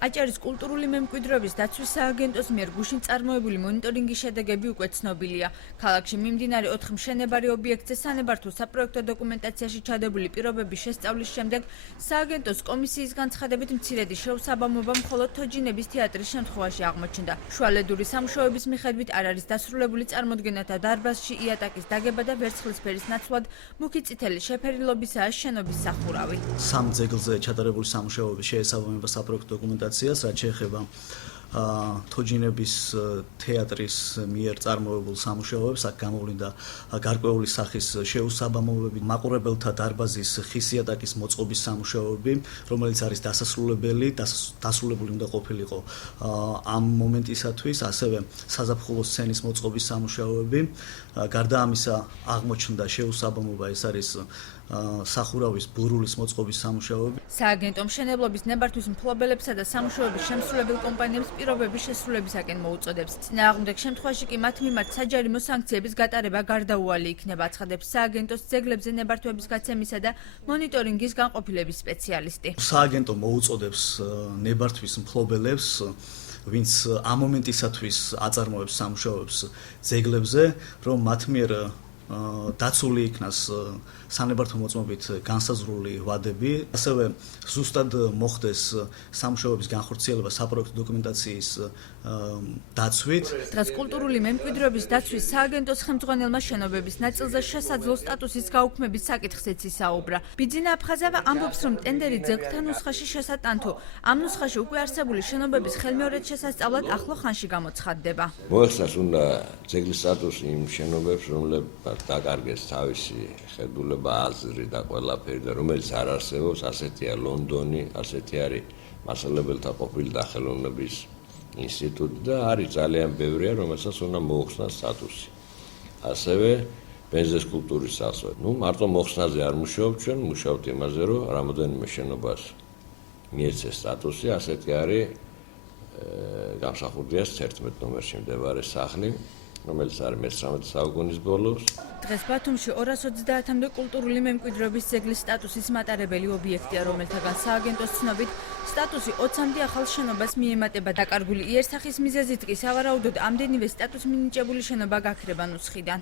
აჭარის კულტურული მემკვიდრეობის დაცვის სააგენტოს მიერ გუშინ წარმოებული მონიტორინგის შედეგები უკვე ცნობილია. ქალაქში მიმდინარე 4 მშენებარე ობიექტზე სანებართო საპროექტო დოკუმენტაციაში ჩადებული პირობების შესწავლის შემდეგ სააგენტოს კომისიის განცხადებით მცირედი შეუსაბამობა მხოლოდ თოჯინების თეატრის შემთხვევაში აღმოჩნდა. შუალედური სამუშაოების მიხედვით არ არის დასრულებული წარმოდგენათა დარბაზში იატაკის დაგება და ვერცხლისფერის ნაცვლად მუქი წითელი შეფერილობისაა შენობის სახურავი. სამ ძეგლზე ჩატარებული სამუშაოები შეესაბამება საპროექტო დოკუმენტაციას, რაც შეეხება თოჯინების თეატრის მიერ წარმოებულ სამუშაოებს, აქ გამოვლინდა გარკვეული სახის შეუსაბამობები, მაყურებელთა დარბაზის ხის იატაკის მოწყობის სამუშაოები, რომელიც არის დასრულებული უნდა ყოფილიყო ამ მომენტისათვის, ასევე საზაფხულო სცენის მოწყობის სამუშაოები. გარდა ამისა, აღმოჩნდა შეუსაბამობა, ეს არის სახურავის ბურულის მოწყობის სამუშაოები. სააგენტო მშენებლობის ნებართვის მფლობელებსა და სამუშაოების შემსრულებელ კომპანიებს პირობების შესრულებისაკენ მოუწოდებს. წინააღმდეგ შემთხვევაში კი მათ მიმართ საჯარიმო სანქციების გატარება გარდაუვალი იქნება, აცხადებს სააგენტოს ძეგლებზე ნებართვების გაცემისა და მონიტორინგის განყოფილების სპეციალისტი. სააგენტო მოუწოდებს ნებართვის მფლობელებს, ვინც ამ მომენტისათვის აწარმოებს სამუშაოებს ძეგლებზე, რომ მათ მიერ დაცული იქნას სანებართო მოწმობით განსაზღვრული ვადები, ასევე ზუსტად მოხდეს სამუშაოების განხორციელება საპროექტო დოკუმენტაციის დაცვით. დღეს კულტურული მემკვიდრეობის დაცვის სააგენტოს ხელმძღვანელმა შენობების ნაწილზე შესაძლო სტატუსის გაუქმების საკითხზეც ისაუბრა. ბიძინა აფხაზავა ამბობს, რომ ტენდერი ძეგლთა ნუსხაში შესატანთო. ამ ნუსხაში უკვე არსებული შენობების ხელმეორედ შესასწავლად ახლო ხანში გამოცხადდება. მოეხსნას უნდა ძეგლის სტატუსი იმ შენობებს, რომლებმაც დაკარგეს თავისი ხედულება, აზრი და ყველაფერი და რომელიც არ არსებობს, ასეთია ლონდონი, ასეთი არის მასალებელთა ყოფილი დახელოვნების ინსტიტუტი და არის ძალიან ბევრია, რომელსაც უნდა მოუხსნას სტატუსი. ასევე პენზეს კულტურის სახლი. მარტო მოხსნაზე არ მუშაობ, ჩვენ მუშაობთ იმაზე, რომ რამოდენიმე შენობას მიეცეს სტატუსი, ასეთი არის გამსახურდიას 11 ნომერში მდებარე სახლი, რომელიც არის მე-19 საუკუნის ბოლოს. დღეს ბათუმში 230-მდე კულტურული მემკვიდრეობის ძეგლის სტატუსის მატარებელი ობიექტია, რომელთაგან სააგენტოს ცნობით სტატუსი 20-მდე ახალ შენობას მიემატება. დაკარგული იერსახის მიზეზით კი სავარაუდოდ ამდენივე სტატუსს მინიჭებული შენობა გაქრება ნუსხიდან.